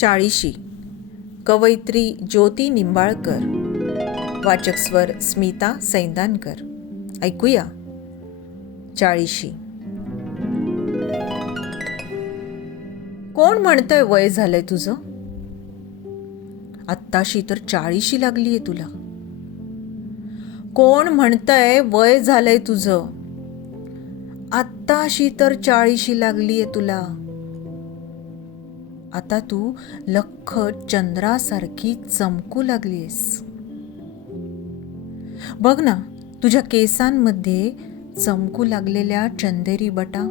चाळीशी. कवयित्री ज्योती निंबाळकर. वाचक स्वर स्मिता सैंदानकर. ऐकूया चाळीशी. कोण म्हणतंय वय झालंय तुझं? आत्ताशी तर 40शी लागलीये तुला. कोण म्हणतंय वय झालंय तुझं? आत्ताशी तर 40शी लागलीये तुला. आता तू लख्ख चंद्रासारखी चमकू लागलीयस. बघ ना तुझ्या केसांमध्ये चमकू लागलेल्या चंदेरी बटा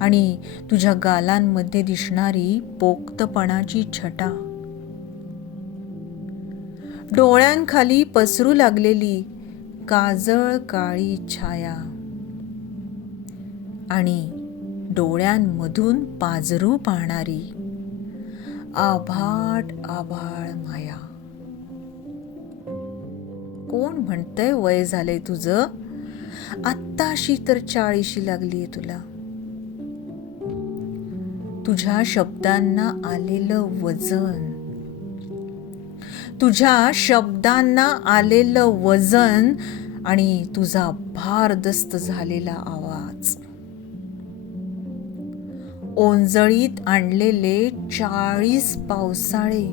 आणि तुझ्या गालांमध्ये दिसणारी पोक्तपणाची छटा, डोळ्यांखाली पसरू लागलेली काजळ काळी छाया आणि डोळ्यांमधून पाजरू पाहणारी आभाट आभाळ माया. कोण म्हणतंय वय झालंय तुझं? आत्ताशी तर 40शी लागलीये तुला. तुझ्या शब्दांना आलेलं वजन, तुझ्या शब्दांना आलेलं वजन आणि तुझा भारदस्त झालेला आवाज, ओंजळीत आणलेले 40 पावसाळे,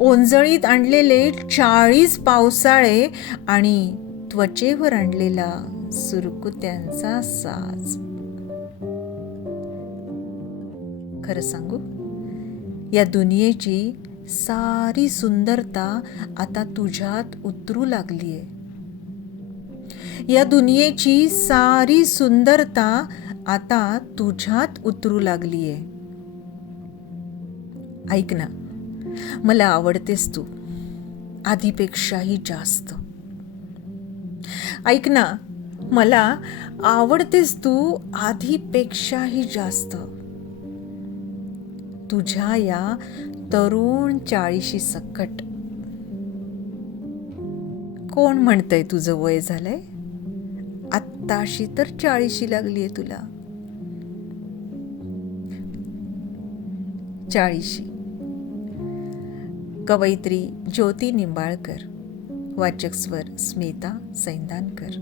ओंजळीत आणलेले 40 पावसाळे आणि त्वचेवर आणलेला सुरकुत्यांचा साज. खरं सांगू, या दुनियेची सारी सुंदरता आता तुझ्यात उतरू लागलीये. या दुनियेची सारी सुंदरता आता तुझ्यात उतरू लागलीये. ऐक ना, मला आवडतेस तू आधीपेक्षाही जास्त. ऐक ना, मला आवडतेस तू आधीपेक्षाही जास्त. तुझ्या या तरुण 40शी सकट. कोण म्हणतंय तुझं वय झालंय? आत्ताशी तर 40शी लागलीये तुला. चाळीशी. कवयित्री ज्योती निंबाळकर. वाचक स्वर स्मिता सैंदानकर.